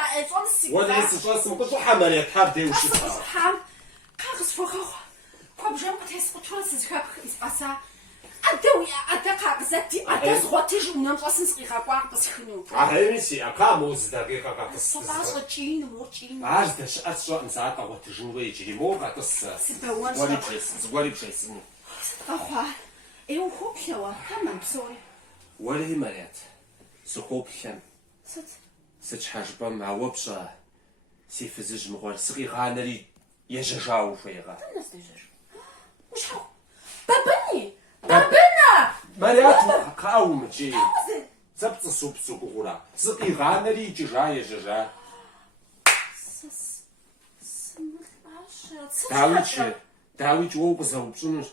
لا فونسي ولا يسوس مقصو حمل تحبتي وش حام قاقص فوق كوبجام قتيس قطرس زخاب اسباسا ادوي ادقا زتي ادس خوتيج ونم قسنس قاقوا بسخنو هايمسي اقاموس دقيقه قاقص صباص تشين موتشين عاجدش اتشو نساعه قوتجن ويجي مو قاقص سبوان ولي بشيس اخوا ايو هو بيوا تمام بسوري ولي مريت سخوب خم ست سچ حجبه مع وبشا سي فزج مغور سقي غانري يججاو فيغا الناس تجر وش هو بابنا مريت قاوم جي زبط سوب سوق غورا سقي غانري ججا يججا داويج وقزاو بشنوش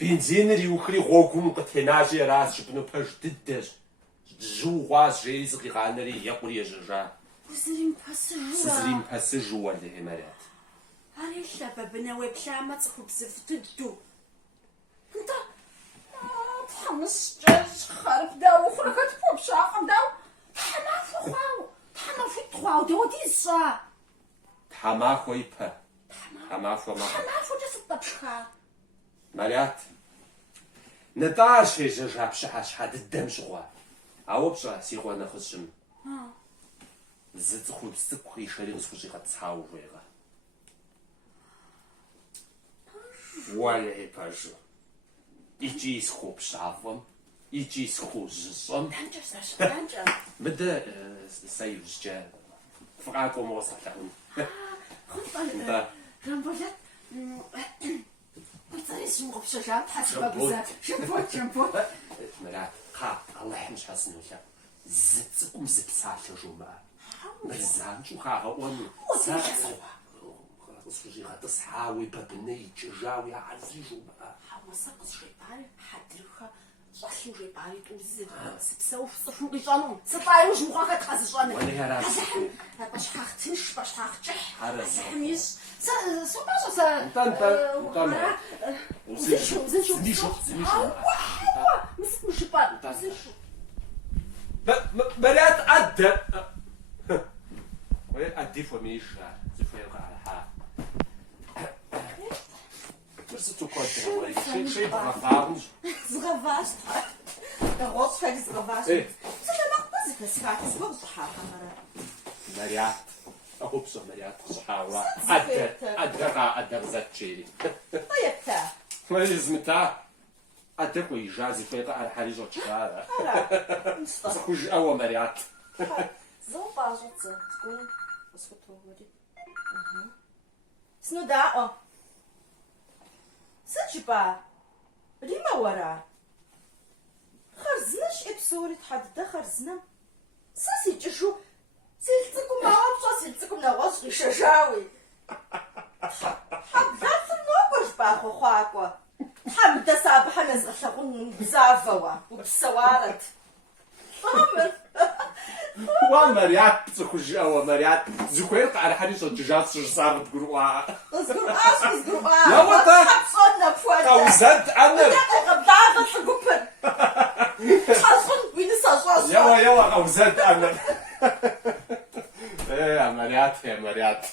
بنزينري وخري غوكم قتناجي راس شبنو باش ددش جو غاز جي سقي غانري يقول يججا سزرين باسجو ولا مريت عريش بابنا وبشامة تخوب زفتدو انت تحمس جاج خارب داو وخرجت فوق شاقم داو تحما في تخواو داو ديزا تحما خويبا تحما فو جاس الطبخة مريت نداش يججا بشحاش حد الدم شغوا او بشا سيغوا نخشم زت خوب سكوي شري سكوشي قتصاو ويغا ولا باجو يجي سخوب شافم يجي سخو جسم دانجر بدا سيف جا فقاكم وصلتهم خد رمبولات بطريق شمغ بشجاعة حسبة بزاف شمبو مرات خاط الله يحمش حسن وشا زتكم زت ساعة جمعة مرزان شو خاها وانو سوجي غا تصحاوي بابني تجاوي عزي جمعة وسقط جيباري حدرخا صحي جيباري توزد سبسو صفو قيجانو سطاي وش مخاك تخاز جانو وانا يا راسي باش حاختنش باش حاختح حرز حميس سو باش سا انت زنشو مسك مش جيبار زنشو مرات أدى وين أدي فميش زفير على ها بس تقول شيء بغفارنج زغفاش غوص فادي زغفاش إيه سلا مقبز فسفاك زغف صحاها مرة مريات أهو بصح مريات صحاوة أدى غزات شيري طيب تا ما لازمتها أدى كوي جازي فيقع على حريج وتشارة بس خوش أول مريات زغفاش تقول اسكتوا ودي سنو داقو سجبا ريما ورا خرزناش ابسوري تحدد خرزنا ساسي تشو سيلتكم ما عرفش سيلتكم نغوص شجاوي حبذات النوكوش باخو خواكوا حمد سابحة نزغشغون بزافوا وبسوارت فهمت ومريات تخرج أول مريات زكويرت على حريج وتجاز صارت قروعة اذكر اذكر يا وطن حبصونا بفوتا قوزت أنا غبدعنا تقبل حصل وين صاص يوا قوزت أنا إيه يا مريات